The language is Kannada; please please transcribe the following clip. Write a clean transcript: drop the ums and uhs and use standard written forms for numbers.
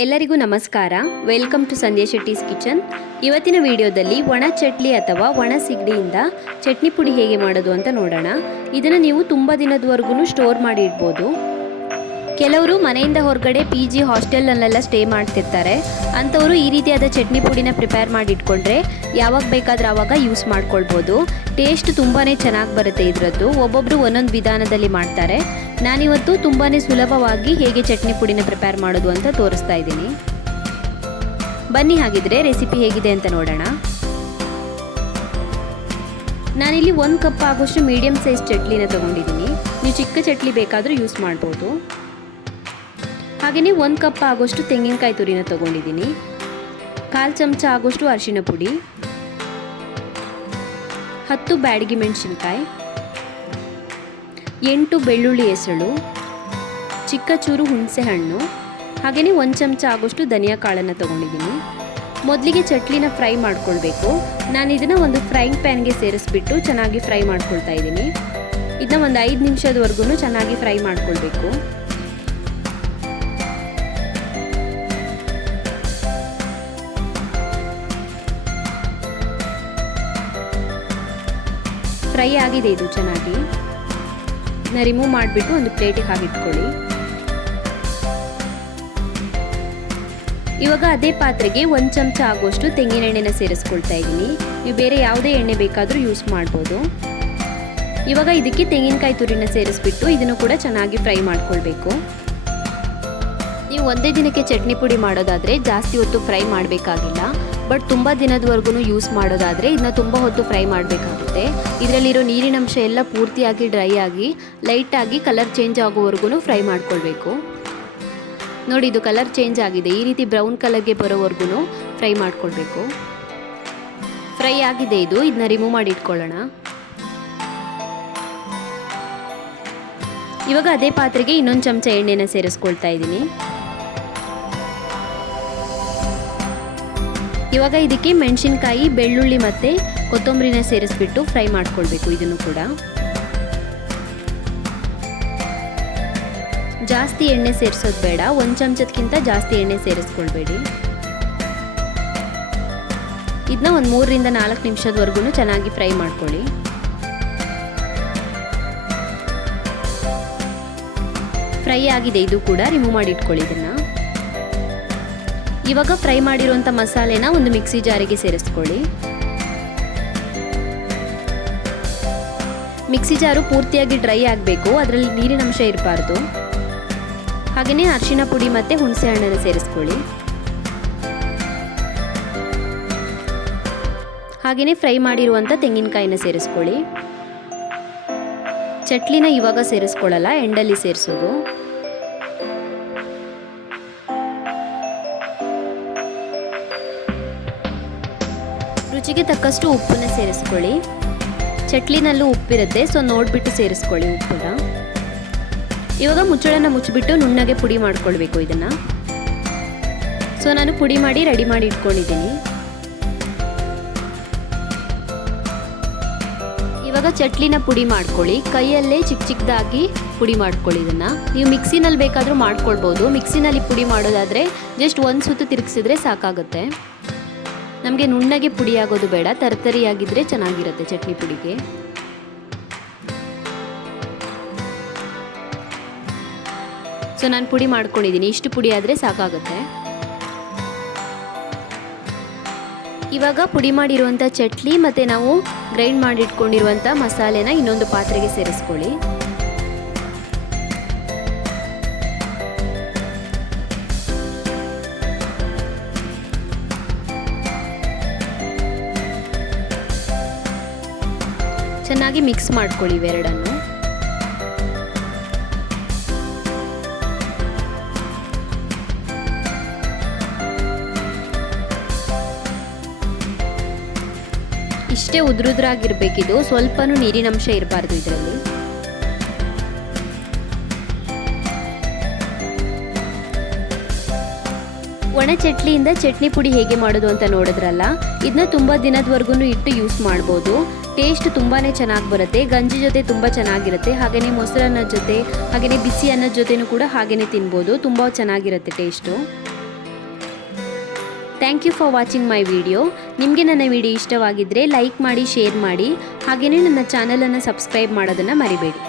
ಎಲ್ಲರಿಗೂ ನಮಸ್ಕಾರ. Welcome to Sandhya Shetty's kitchen. ಇವತ್ತಿನ ವಿಡಿಯೋದಲ್ಲಿ ಒಣ ಚಟ್ಲಿ ಅಥವಾ ಒಣ ಸಿಗಡಿಯಿಂದ ಚಟ್ನಿ ಪುಡಿ ಹೇಗೆ ಮಾಡೋದು ಅಂತ ನೋಡೋಣ. ಇದನ್ನು ನೀವು ತುಂಬ ದಿನದವರೆಗೂ ಸ್ಟೋರ್ ಮಾಡಿ ಇಡ್ಬೋದು. ಕೆಲವರು ಮನೆಯಿಂದ ಹೊರಗಡೆ PG ಹಾಸ್ಟೆಲ್ನಲ್ಲೆಲ್ಲ ಸ್ಟೇ ಮಾಡ್ತಿರ್ತಾರೆ. ಅಂಥವರು ಈ ರೀತಿಯಾದ ಚಟ್ನಿ ಪುಡಿನ ಪ್ರಿಪೇರ್ ಮಾಡಿ ಇಟ್ಕೊಂಡ್ರೆ ಯಾವಾಗ ಬೇಕಾದರೂ ಆವಾಗ ಯೂಸ್ ಮಾಡ್ಕೊಳ್ಬೋದು. ಟೇಸ್ಟ್ ತುಂಬಾ ಚೆನ್ನಾಗಿ ಬರುತ್ತೆ ಇದರದ್ದು. ಒಬ್ಬೊಬ್ಬರು ಒಂದೊಂದು ವಿಧಾನದಲ್ಲಿ ಮಾಡ್ತಾರೆ. ನಾನಿವತ್ತು ತುಂಬಾ ಸುಲಭವಾಗಿ ಹೇಗೆ ಚಟ್ನಿ ಪುಡಿನ ಪ್ರಿಪೇರ್ ಮಾಡೋದು ಅಂತ ತೋರಿಸ್ತಾ ಇದ್ದೀನಿ. ಬನ್ನಿ ಹಾಗಿದ್ರೆ ರೆಸಿಪಿ ಹೇಗಿದೆ ಅಂತ ನೋಡೋಣ. ನಾನಿಲ್ಲಿ 1 ಕಪ್ ಆಗೋಷ್ಟು ಮೀಡಿಯಮ್ ಸೈಜ್ ಚಟ್ಲಿನ ತೊಗೊಂಡಿದ್ದೀನಿ. ನೀವು ಚಿಕ್ಕ ಚಟ್ಲಿ ಬೇಕಾದರೂ ಯೂಸ್ ಮಾಡ್ಬೋದು. ಹಾಗೆಯೇ 1 ಕಪ್ ಆಗೋಷ್ಟು ತೆಂಗಿನಕಾಯಿ ತುರಿನ ತೊಗೊಂಡಿದ್ದೀನಿ. 1/4 ಚಮಚ ಆಗೋಷ್ಟು ಅರಿಶಿನ ಪುಡಿ, 10 ಬ್ಯಾಡಗಿ ಮೆಣಸಿನಕಾಯಿ, 8 ಬೆಳ್ಳುಳ್ಳಿ ಹೆಸಳು, ಚಿಕ್ಕ ಚೂರು ಹುಣಸೆ ಹಣ್ಣು, ಹಾಗೆಯೇ 1 ಚಮಚ ಆಗೋಷ್ಟು ಧನಿಯಾ ಕಾಳನ್ನು ತೊಗೊಂಡಿದ್ದೀನಿ. ಮೊದಲಿಗೆ ಚಟ್ಲಿನ ಫ್ರೈ ಮಾಡ್ಕೊಳ್ಬೇಕು. ನಾನು ಇದನ್ನು ಒಂದು ಫ್ರೈಯಿಂಗ್ ಪ್ಯಾನ್ಗೆ ಸೇರಿಸ್ಬಿಟ್ಟು ಚೆನ್ನಾಗಿ ಫ್ರೈ ಮಾಡ್ಕೊಳ್ತಾ ಇದ್ದೀನಿ. ಇದನ್ನ ಒಂದು 5 ನಿಮಿಷದವರೆಗೂ ಚೆನ್ನಾಗಿ ಫ್ರೈ ಮಾಡ್ಕೊಳ್ಬೇಕು. ಫ್ರೈ ಆಗಿದೆ ಇದು ಚೆನ್ನಾಗಿ. ರಿಮೂವ್ ಮಾಡಿಬಿಟ್ಟು ಒಂದು ಪ್ಲೇಟಿಗೆ ಹಾಕಿಟ್ಕೊಳ್ಳಿ. ಇವಾಗ ಅದೇ ಪಾತ್ರೆಗೆ 1 ಚಮಚ ಆಗುವಷ್ಟು ತೆಂಗಿನ ಎಣ್ಣೆನ ಸೇರಿಸ್ಕೊಳ್ತಾ ಇದ್ದೀನಿ. ನೀವು ಬೇರೆ ಯಾವುದೇ ಎಣ್ಣೆ ಬೇಕಾದರೂ ಯೂಸ್ ಮಾಡ್ಬೋದು. ಇವಾಗ ಇದಕ್ಕೆ ತೆಂಗಿನಕಾಯಿ ತುರಿನ ಸೇರಿಸ್ಬಿಟ್ಟು ಇದನ್ನು ಕೂಡ ಚೆನ್ನಾಗಿ ಫ್ರೈ ಮಾಡ್ಕೊಳ್ಬೇಕು. ನೀವು ಒಂದೇ ದಿನಕ್ಕೆ ಚಟ್ನಿ ಪುಡಿ ಮಾಡೋದಾದರೆ ಜಾಸ್ತಿ ಹೊತ್ತು ಫ್ರೈ ಮಾಡಬೇಕಾಗಿಲ್ಲ. ಬಟ್ ತುಂಬ ದಿನದವರೆಗೂ ಯೂಸ್ ಮಾಡೋದಾದರೆ ಇದನ್ನ ತುಂಬ ಹೊತ್ತು ಫ್ರೈ ಮಾಡಬೇಕಾಗುತ್ತೆ. ಇದರಲ್ಲಿರೋ ನೀರಿನಂಶ ಎಲ್ಲ ಪೂರ್ತಿಯಾಗಿ ಡ್ರೈ ಆಗಿ ಲೈಟಾಗಿ ಕಲರ್ ಚೇಂಜ್ ಆಗೋವರೆಗೂ ಫ್ರೈ ಮಾಡ್ಕೊಳ್ಬೇಕು. ನೋಡಿ, ಇದು ಕಲರ್ ಚೇಂಜ್ ಆಗಿದೆ. ಈ ರೀತಿ ಬ್ರೌನ್ ಕಲರ್ಗೆ ಬರೋವರೆಗೂ ಫ್ರೈ ಮಾಡ್ಕೊಳ್ಬೇಕು. ಫ್ರೈ ಆಗಿದೆ ಇದು. ಇದನ್ನ ರಿಮೂವ್ ಮಾಡಿ ಇಟ್ಕೊಳ್ಳೋಣ. ಇವಾಗ ಅದೇ ಪಾತ್ರೆಗೆ ಇನ್ನೊಂದು ಚಮಚ ಎಣ್ಣೆನ ಸೇರಿಸ್ಕೊಳ್ತಾ ಇದ್ದೀನಿ. ಇವಾಗ ಇದಕ್ಕೆ ಮೆಣಸಿನಕಾಯಿ, ಬೆಳ್ಳುಳ್ಳಿ ಮತ್ತು ಕೊತ್ತಂಬರಿನ ಸೇರಿಸ್ಬಿಟ್ಟು ಫ್ರೈ ಮಾಡ್ಕೊಳ್ಬೇಕು. ಇದನ್ನು ಕೂಡ ಜಾಸ್ತಿ ಎಣ್ಣೆ ಸೇರಿಸೋದು ಬೇಡ. 1 ಚಮಚದಕ್ಕಿಂತ ಜಾಸ್ತಿ ಎಣ್ಣೆ ಸೇರಿಸ್ಕೊಳ್ಬೇಡಿ. ಇದನ್ನ ಒಂದು 3 ರಿಂದ 4 ನಿಮಿಷದವರೆಗೂ ಚೆನ್ನಾಗಿ ಫ್ರೈ ಮಾಡ್ಕೊಳ್ಳಿ. ಫ್ರೈ ಆಗಿದೆ ಇದು ಕೂಡ. ರಿಮೂವ್ ಮಾಡಿ ಇಟ್ಕೊಳ್ಳಿ ಇದನ್ನು. ಇವಾಗ ಫ್ರೈ ಮಾಡಿರುವಂಥ ಮಸಾಲೆನ ಒಂದು ಮಿಕ್ಸಿ ಜಾರಿಗೆ ಸೇರಿಸ್ಕೊಳ್ಳಿ. ಮಿಕ್ಸಿ ಜಾರು ಪೂರ್ತಿಯಾಗಿ ಡ್ರೈ ಆಗಬೇಕು. ಅದರಲ್ಲಿ ನೀರಿನಂಶ ಇರಬಾರ್ದು. ಹಾಗೆಯೇ ಅರಿಶಿನ ಪುಡಿ ಮತ್ತು ಹುಣಸೆ ಹಣ್ಣನ್ನು ಸೇರಿಸ್ಕೊಳ್ಳಿ. ಹಾಗೆಯೇ ಫ್ರೈ ಮಾಡಿರುವಂಥ ತೆಂಗಿನಕಾಯಿನ ಸೇರಿಸ್ಕೊಳ್ಳಿ. ಚಟ್ಲಿನ ಇವಾಗ ಸೇರಿಸ್ಕೊಳ್ಳಲ್ಲ, ಎಂಡಲ್ಲಿ ಸೇರಿಸೋದು. ರುಚಿಗೆ ತಕ್ಕಷ್ಟು ಉಪ್ಪನ್ನ ಸೇರಿಸ್ಕೊಳ್ಳಿ. ಚಟ್ಲಿನಲ್ಲೂ ಉಪ್ಪಿರುತ್ತೆ, ಸೊ ನೋಡಿಬಿಟ್ಟು ಸೇರಿಸ್ಕೊಳ್ಳಿ ಉಪ್ಪನ್ನ. ಇವಾಗ ಮುಚ್ಚಳನ ಮುಚ್ಚಿಬಿಟ್ಟು ನುಣ್ಣಗೆ ಪುಡಿ ಮಾಡ್ಕೊಳ್ಬೇಕು ಇದನ್ನು. ಸೊ ನಾನು ಪುಡಿ ಮಾಡಿ ರೆಡಿ ಮಾಡಿ ಇಟ್ಕೊಂಡಿದ್ದೀನಿ. ಇವಾಗ ಚಟ್ಲಿನ ಪುಡಿ ಮಾಡ್ಕೊಳ್ಳಿ. ಕೈಯಲ್ಲೇ ಚಿಕ್ಕ ಚಿಕ್ಕದಾಗಿ ಪುಡಿ ಮಾಡ್ಕೊಳ್ಳಿ. ಇದನ್ನು ನೀವು ಮಿಕ್ಸಿನಲ್ಲಿ ಬೇಕಾದರೂ ಮಾಡ್ಕೊಳ್ಬೋದು. ಮಿಕ್ಸಿನಲ್ಲಿ ಪುಡಿ ಮಾಡೋದಾದರೆ ಜಸ್ಟ್ 1 ಸುತ್ತು ತಿರುಗಿಸಿದ್ರೆ ಸಾಕಾಗುತ್ತೆ. ನಮಗೆ ನುಣ್ಣಗೆ ಪುಡಿ ಆಗೋದು ಬೇಡ, ತರತರಿಯಾಗಿದ್ದರೆ ಚೆನ್ನಾಗಿರುತ್ತೆ ಚಟ್ನಿ ಪುಡಿಗೆ. ಸೊ ನಾನು ಪುಡಿ ಮಾಡ್ಕೊಂಡಿದ್ದೀನಿ. ಇಷ್ಟು ಪುಡಿ ಆದರೆ ಸಾಕಾಗುತ್ತೆ. ಇವಾಗ ಪುಡಿ ಮಾಡಿರುವಂಥ ಚಟ್ಲಿ ಮತ್ತು ನಾವು ಗ್ರೈಂಡ್ ಮಾಡಿಟ್ಕೊಂಡಿರುವಂಥ ಮಸಾಲೆನ ಇನ್ನೊಂದು ಪಾತ್ರೆಗೆ ಸೇರಿಸ್ಕೊಳ್ಳಿ. ಚೆನ್ನಾಗಿ ಮಿಕ್ಸ್ ಮಾಡ್ಕೊಳ್ಳಿ ಇವೆರಡನ್ನು. ಇಷ್ಟೇ ಉದುರುದ್ರಾಗಿರ್ಬೇಕಿದು. ಸ್ವಲ್ಪನೂ ನೀರಿನಂಶ ಇರಬಾರ್ದು ಇದರಲ್ಲಿ. ಒಣ ಚಟ್ಲಿಯಿಂದ ಚಟ್ನಿ ಪುಡಿ ಹೇಗೆ ಮಾಡೋದು ಅಂತ ನೋಡಿದ್ರಲ್ಲ. ಇದನ್ನ ತುಂಬ ದಿನದವರೆಗೂ ಇಟ್ಟು ಯೂಸ್ ಮಾಡ್ಬೋದು. ಟೇಸ್ಟ್ ತುಂಬಾ ಚೆನ್ನಾಗಿ ಬರುತ್ತೆ. ಗಂಜಿ ಜೊತೆ ತುಂಬ ಚೆನ್ನಾಗಿರುತ್ತೆ. ಹಾಗೆಯೇ ಮೊಸರನ್ನದ ಜೊತೆ, ಹಾಗೆಯೇ ಬಿಸಿ ಅನ್ನದ ಜೊತೆನೂ ಕೂಡ ಹಾಗೆಯೇ ತಿನ್ಬೋದು. ತುಂಬ ಚೆನ್ನಾಗಿರುತ್ತೆ taste. Thank you for watching my video. ನಿಮಗೆ ನನ್ನ ವಿಡಿಯೋ ಇಷ್ಟವಾಗಿದ್ದರೆ ಲೈಕ್ ಮಾಡಿ, ಶೇರ್ ಮಾಡಿ, ಹಾಗೆಯೇ ನನ್ನ ಚಾನಲನ್ನು ಸಬ್ಸ್ಕ್ರೈಬ್ ಮಾಡೋದನ್ನು ಮರಿಬೇಡಿ.